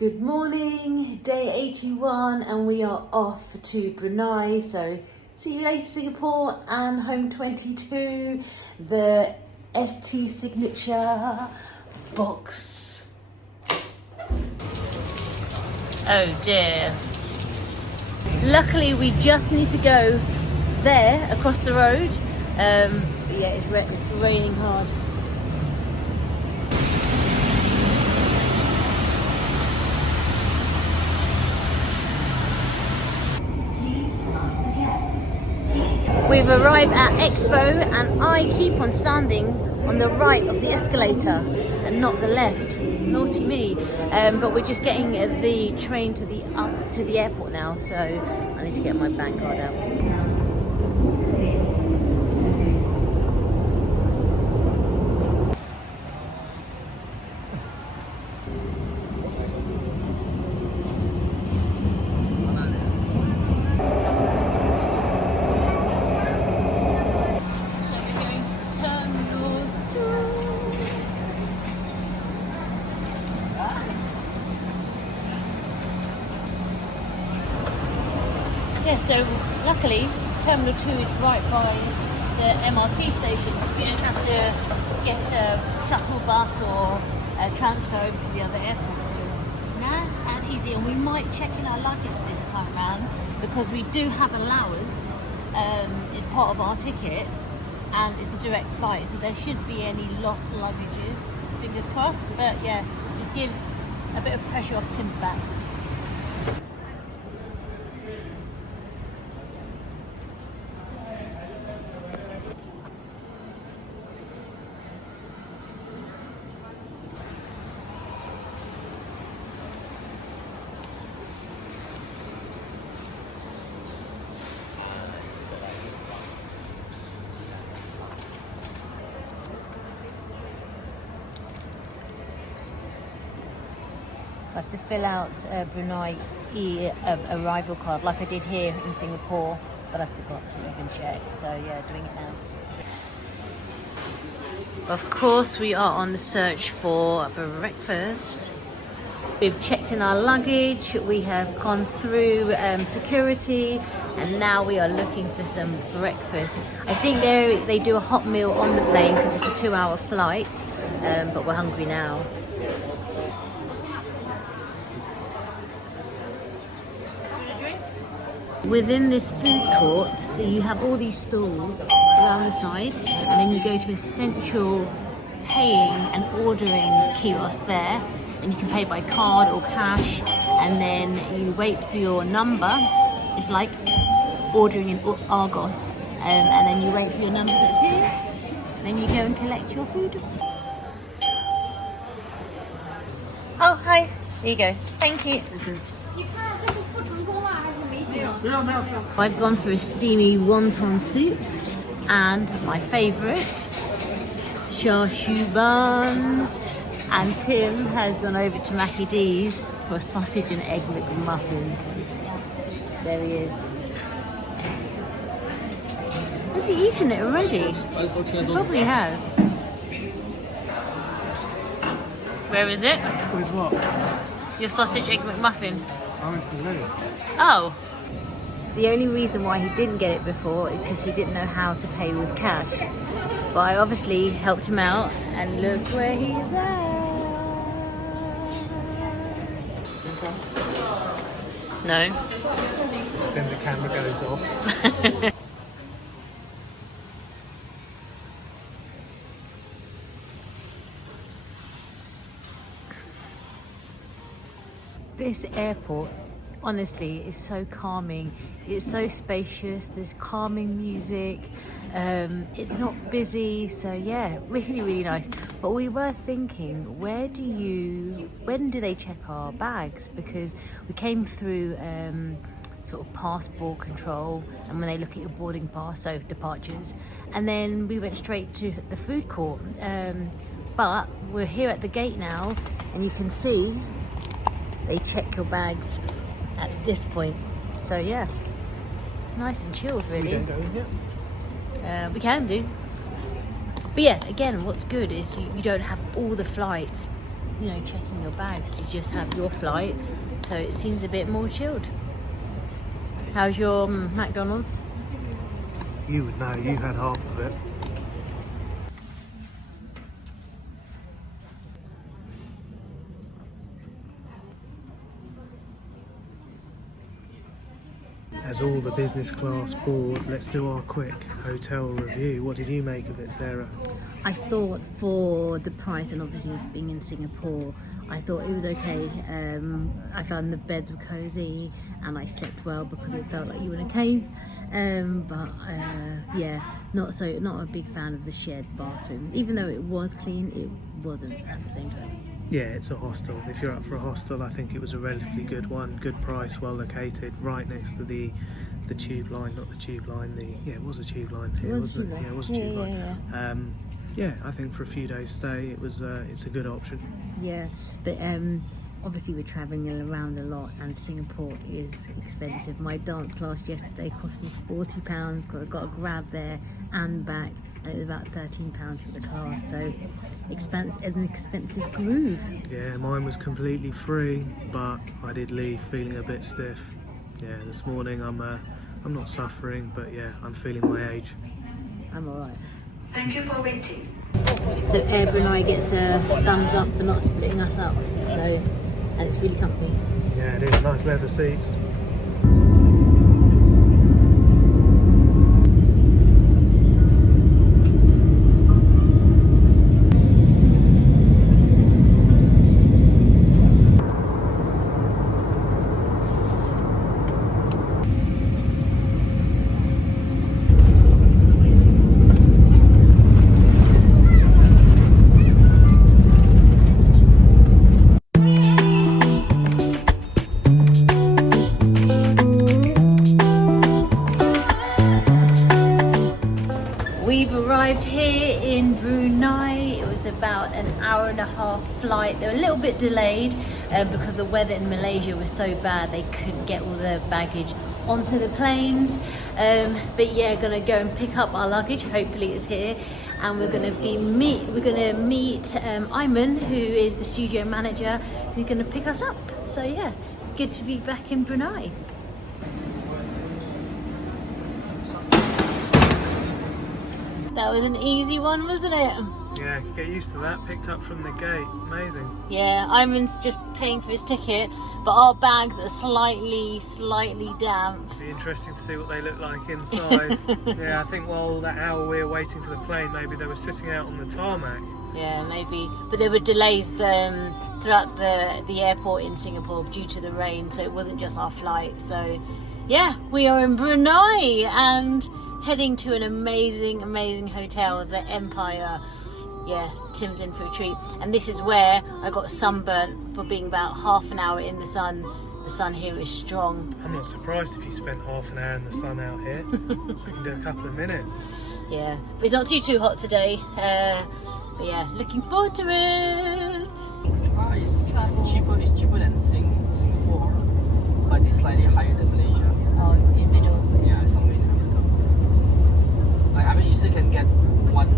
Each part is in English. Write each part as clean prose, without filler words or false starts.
Good morning, day 81, and we are off to Brunei. So see you later, Singapore, and home 22, the ST signature box. Oh dear. Luckily, we just need to go there across the road. But yeah, it's raining hard. We've arrived at Expo and I keep on standing on the right of the escalator and not the left. Naughty me. But we're just getting the train to the airport now, so I need to get my bank card out. Yeah, so luckily Terminal 2 is right by the MRT station, so we don't have to get a shuttle bus or transfer over to the other airport. So nice and easy, and we might check in our luggage this time around because we do have allowance. It's part of our ticket and it's a direct flight, so there shouldn't be any lost luggages, fingers crossed. But yeah, just gives a bit of pressure off Tim's back. So I have to fill out Brunei arrival card like I did here in Singapore, but I forgot to even check. So yeah, doing it now. Of course, we are on the search for breakfast. We've checked in our luggage, we have gone through security, and now we are looking for some breakfast. I think they do a hot meal on the plane because it's a 2-hour flight, but we're hungry now. Within this food court, you have all these stalls around the side, and then you go to a central paying and ordering kiosk there, and you can pay by card or cash, and then you wait for your number. It's like ordering in Argos, and then you wait for your number to appear, and then you go and collect your food. Oh, hi. There you go. Thank you. I've gone for a steamy wonton soup and my favourite, char siu buns, and Tim has gone over to Mackie D's for a sausage and egg McMuffin. There he is. Has he eaten it already? Probably has. Where is it? Where's what? Your sausage egg McMuffin. I went to the loo. Oh. The only reason why he didn't get it before is because he didn't know how to pay with cash. But I obviously helped him out, and look where he's at. No. Then the camera goes off. This airport, honestly, is so calming. It's so spacious, there's calming music, it's not busy, so yeah, really, really nice. But we were thinking, when do they check our bags? Because we came through sort of passport control, and when they look at your boarding pass, so departures, and then we went straight to the food court. But we're here at the gate now, and you can see they check your bags at this point. So yeah, nice and chilled, really. We don't go in yet? We can do. But yeah, again, what's good is you don't have all the flights checking your bags. You just have your flight, so it seems a bit more chilled. How's your McDonald's? You would know, you had half of it. As all the business class board, let's do our quick hotel review. What did you make of it, Sarah? I thought for the price, and obviously us being in Singapore, I thought it was okay. I found the beds were cozy and I slept well because it felt like you were in a cave. Yeah, not a big fan of the shared bathrooms. Even though it was clean, it wasn't at the same time. Yeah, it's a hostel. If you're up for a hostel, I think it was a relatively good one. Good price, well located, right next to the tube line, not the tube line. It was a tube line here, wasn't it? Yeah, it was a tube line. Yeah, I think for a few days stay, it's a good option. Yeah, but obviously we're travelling around a lot, and Singapore is expensive. My dance class yesterday cost me £40 because I got a grab there and back, and it was about £13 for the class. So an expensive groove. Yeah, mine was completely free, but I did leave feeling a bit stiff. Yeah, this morning I'm not suffering, but yeah, I'm feeling my age. I'm alright. Thank you for waiting. So Air Brunei gets a thumbs up for not splitting us up. And it's really comfy. Yeah, it is. Nice leather seats. We've arrived here in Brunei. It was about an hour and a half flight. They were a little bit delayed because the weather in Malaysia was so bad they couldn't get all the baggage onto the planes. But yeah, gonna go and pick up our luggage. Hopefully it's here, and we're gonna meet Aiman, who is the studio manager, who's gonna pick us up. So yeah, good to be back in Brunei. That was an easy one, wasn't it? Yeah, get used to that. Picked up from the gate. Amazing. Yeah, Aiman's just paying for his ticket, but our bags are slightly damp. Be interesting to see what they look like inside. Yeah, I think while that hour we were waiting for the plane, maybe they were sitting out on the tarmac. Yeah, maybe. But there were delays throughout the airport in Singapore due to the rain, so it wasn't just our flight. So yeah, we are in Brunei and heading to an amazing hotel, the Empire. Yeah, Tim's in for a treat. And this is where I got sunburnt for being about half an hour in the sun. The sun here is strong. I'm not surprised if you spent half an hour in the sun out here. I can do a couple of minutes. Yeah, but it's not too hot today. But yeah, looking forward to it. It's cheaper than Singapore, but it's slightly higher than Malaysia. Oh, in the middle. Yeah, somewhere in the middle. I mean, you still can get one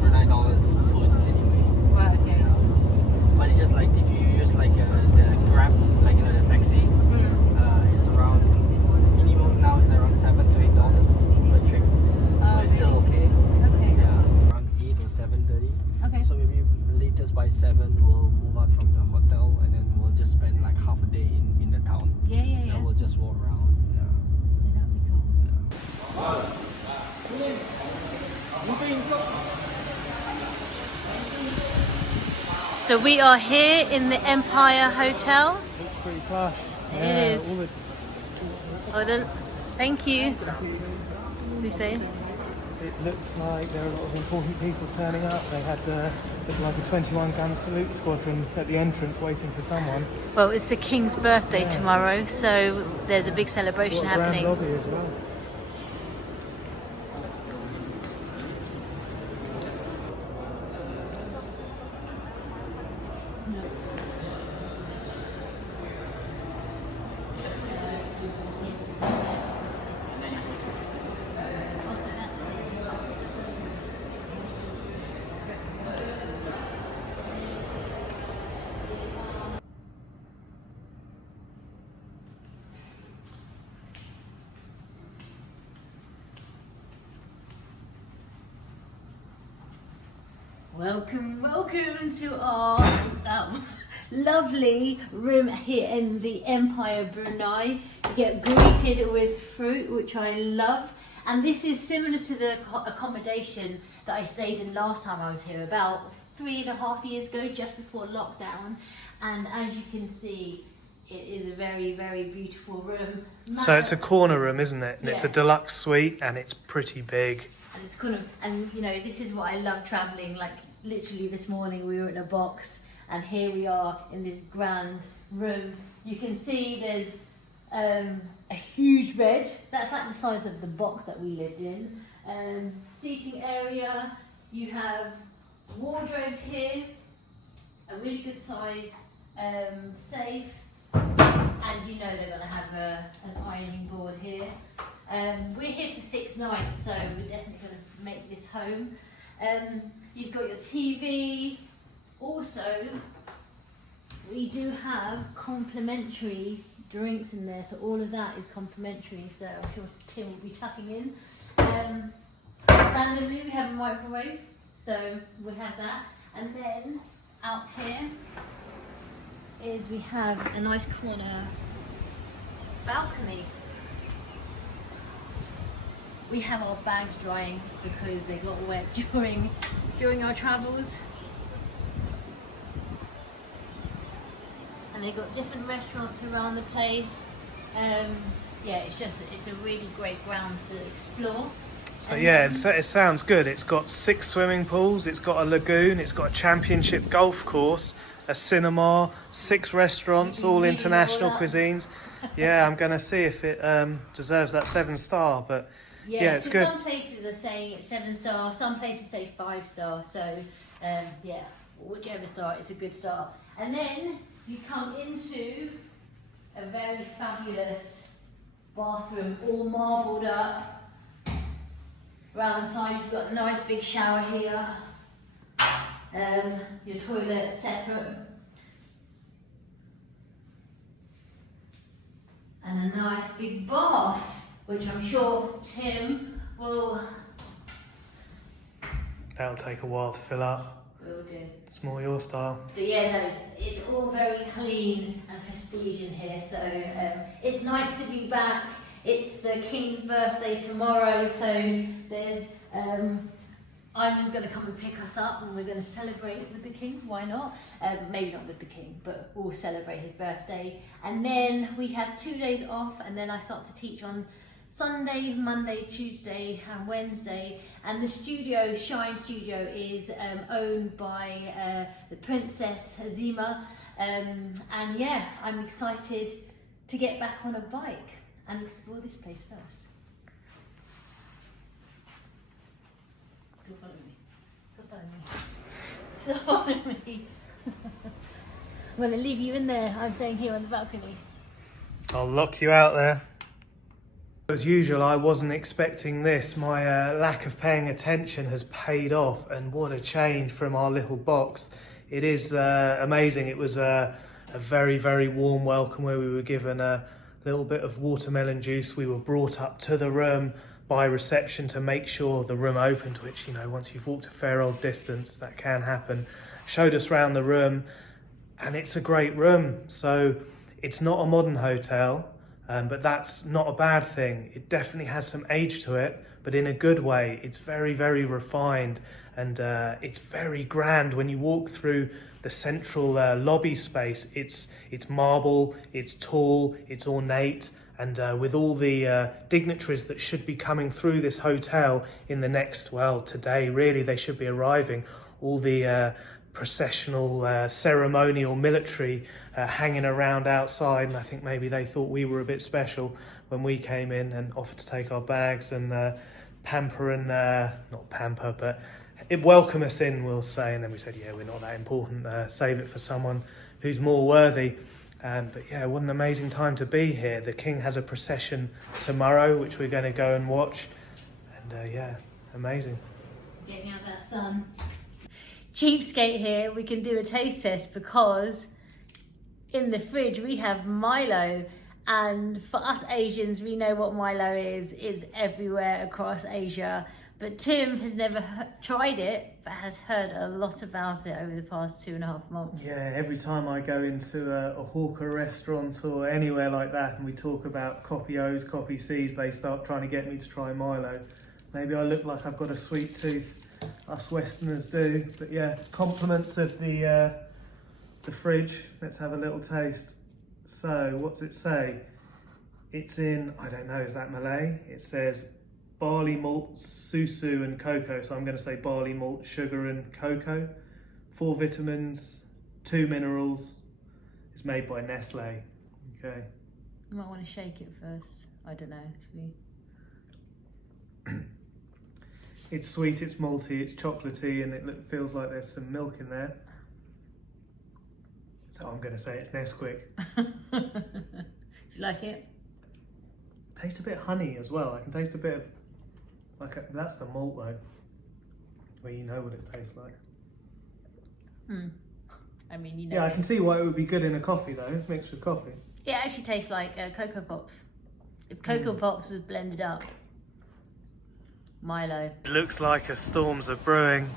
Brunei dollars food anyway. Right, okay. Yeah. But it's just like if you use like the Grab, like the taxi, it's around minimum now is around $7 to $8 per trip. So it's still okay. Okay. Yeah, around 8 or 7:30. Okay. So maybe latest by 7 we'll move out from the hotel, and then we'll just spend like half a day in the town. Yeah. And we'll just walk around. Yeah. Yeah, that'd be cool. So we are here in the Empire Hotel. Looks pretty plush. It is. Hold on. Thank you. What are you saying? It looks like there are a lot of important people turning up. They had looked like a 21-gun salute squadron at the entrance waiting for someone. Well, it's the King's birthday tomorrow, so there's a big celebration happening. Grand lobby as well. Welcome to our lovely room here in the Empire Brunei. You get greeted with fruit, which I love. And this is similar to the accommodation that I stayed in last time I was here, about 3.5 years ago, just before lockdown. And as you can see, it is a very, very beautiful room. So it's a corner room, isn't it? And it's a Yeah. deluxe suite, and it's pretty big. And it's kind of, and you know, this is what I love traveling. Like literally this morning we were in a box, and here we are in this grand room. You can see there's a huge bed. That's like the size of the box that we lived in. Seating area. You have wardrobes here. A really good size safe. And you know they're going to have an ironing board here. We're here for 6 nights, so we're definitely going to make this home. You've got your TV. Also, we do have complimentary drinks in there, so all of that is complimentary, so I'm sure Tim will be tucking in. Randomly, we have a microwave, so we have that. And then out here is we have a nice corner balcony. We have our bags drying because they got wet during our travels. And they've got different restaurants around the place. Yeah, it's a really great grounds to explore. So yeah, it sounds good. It's got 6 swimming pools, it's got a lagoon, it's got a championship golf course, a cinema, 6 restaurants, all international cuisines. Yeah, I'm going to see if it deserves that 7-star, but yeah, it's good. Some places are saying it's 7-star, some places say 5-star, so yeah, whichever star, it's a good star. And then you come into a very fabulous bathroom, all marbled up. Around the side you've got a nice big shower here. Your toilet separate. And a nice big bath, which I'm sure Tim will That'll take a while to fill up. do. It's more your style. But yeah, no, it's all very clean and prestige in here, so it's nice to be back. It's the King's birthday tomorrow, so there's Aiman's going to come and pick us up, and we're going to celebrate with the King. Why not? Maybe not with the King, but we'll celebrate his birthday. And then we have 2 days off, and then I start to teach on Sunday, Monday, Tuesday and Wednesday. And the studio, Shine Studio, is owned by the Princess Hazima. And yeah, I'm excited to get back on a bike and explore this place first. Still following me. Still following me. I'm going to leave you in there. I'm staying here on the balcony. I'll lock you out there. As usual, I wasn't expecting this. My lack of paying attention has paid off, and what a change from our little box. It is amazing. It was a very, very warm welcome where we were given a little bit of watermelon juice. We were brought up to the room by reception to make sure the room opened, which, you know, once you've walked a fair old distance, that can happen. Showed us around the room, and it's a great room. So it's not a modern hotel, but that's not a bad thing. It definitely has some age to it, but in a good way. It's very, very refined, and it's very grand. When you walk through the central lobby space, it's marble, it's tall, it's ornate, and with all the dignitaries that should be coming through this hotel in the next, well, today really, they should be arriving, all the processional, ceremonial military hanging around outside, and I think maybe they thought we were a bit special when we came in and offered to take our bags and pamper and, not pamper, but welcome us in, we'll say. And then we said, yeah, we're not that important, save it for someone who's more worthy. But yeah, what an amazing time to be here. The King has a procession tomorrow, which we're going to go and watch. And yeah, amazing. Getting out that sun. Cheapskate here, we can do a taste test because in the fridge we have Milo, and for us Asians, we know what Milo is. It's everywhere across Asia. But Tim has never tried it, but has heard a lot about it over the past 2.5 months. Yeah, every time I go into a hawker restaurant or anywhere like that and we talk about Coffee O's, Coffee C's, they start trying to get me to try Milo. Maybe I look like I've got a sweet tooth, us Westerners do. But yeah, compliments of the fridge. Let's have a little taste. So, what's it say? It's in, I don't know, is that Malay? It says barley malt, susu and cocoa. So I'm going to say barley malt, sugar and cocoa. 4 vitamins, 2 minerals. It's made by Nestle. Okay. You might want to shake it first. I don't know, actually. It's sweet, it's malty, it's chocolatey, and it feels like there's some milk in there. So I'm going to say it's Nesquik. Do you like it? Tastes a bit honey as well. I can taste a bit of, that's the malt though. Well, you know what it tastes like. I mean, you know. Yeah, I can see why it would be good in a coffee though, mixed with coffee. It actually tastes like Cocoa Pops. If Cocoa Pops was blended up. Milo. It looks like a storms are brewing,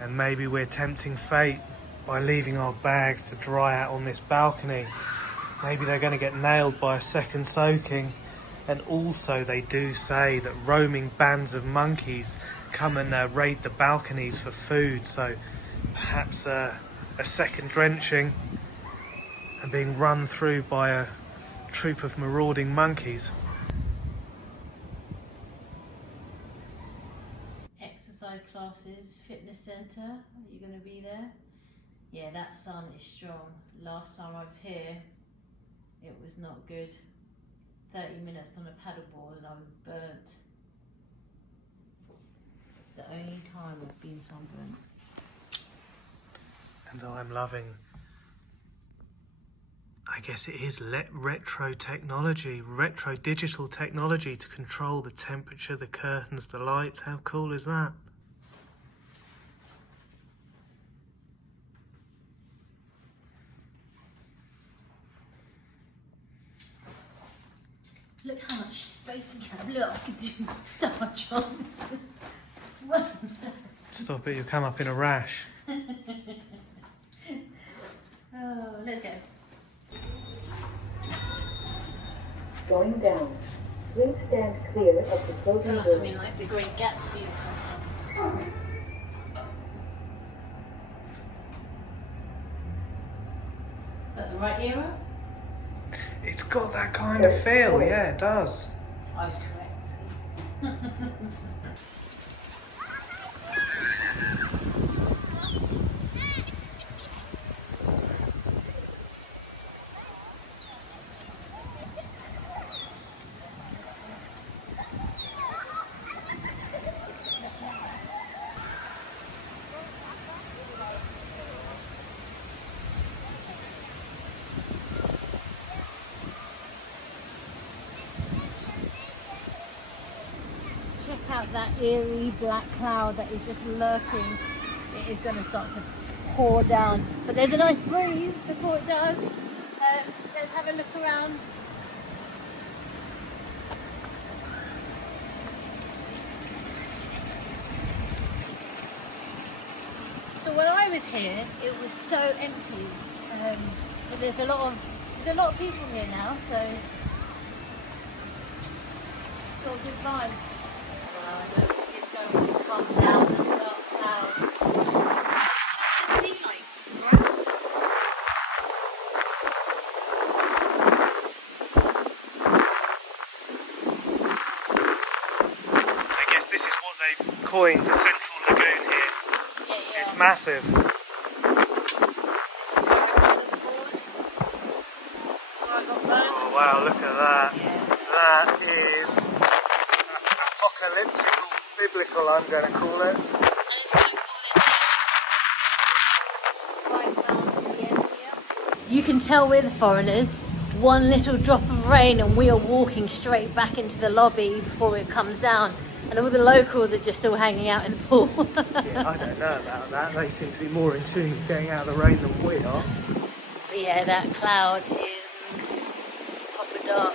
and maybe we're tempting fate by leaving our bags to dry out on this balcony. Maybe they're going to get nailed by a second soaking. And also they do say that roaming bands of monkeys come and raid the balconies for food, so perhaps a second drenching and being run through by a troop of marauding monkeys. Exercise classes, fitness centre, are you going to be there? Yeah, that sun is strong. Last time I was here, it was not good. 30 minutes on a paddleboard and I was burnt. The only time I've been sunburnt. And I'm loving, I guess it is retro technology, retro digital technology to control the temperature, the curtains, the lights. How cool is that? Look how much space we have. Look, I can do star jumps. Stop it, you'll come up in a rash. Oh, let's go. Going down. Please stand clear of the closing I door. mean, like the Great Gatsby or something. Is that the right era? It's got that kind of feel, yeah, it does. I was correct. Check out that eerie black cloud that is just lurking. It is going to start to pour down, but there's a nice breeze before it does. Let's have a look around. So when I was here, it was so empty. But there's a lot of people here now, so it's got a good vibe. It's going to come down and dark cloud. The sea light, right? I guess this is what they've coined the central lagoon here. Yeah. It's massive. Oh wow, look at that. That is apocalyptical, biblical, I'm going to call it. You can tell we're the foreigners. One little drop of rain and we are walking straight back into the lobby before it comes down. And all the locals are just still hanging out in the pool. Yeah, I don't know about that. They seem to be more in tune with getting out of the rain than we are. But yeah, that cloud is proper dark.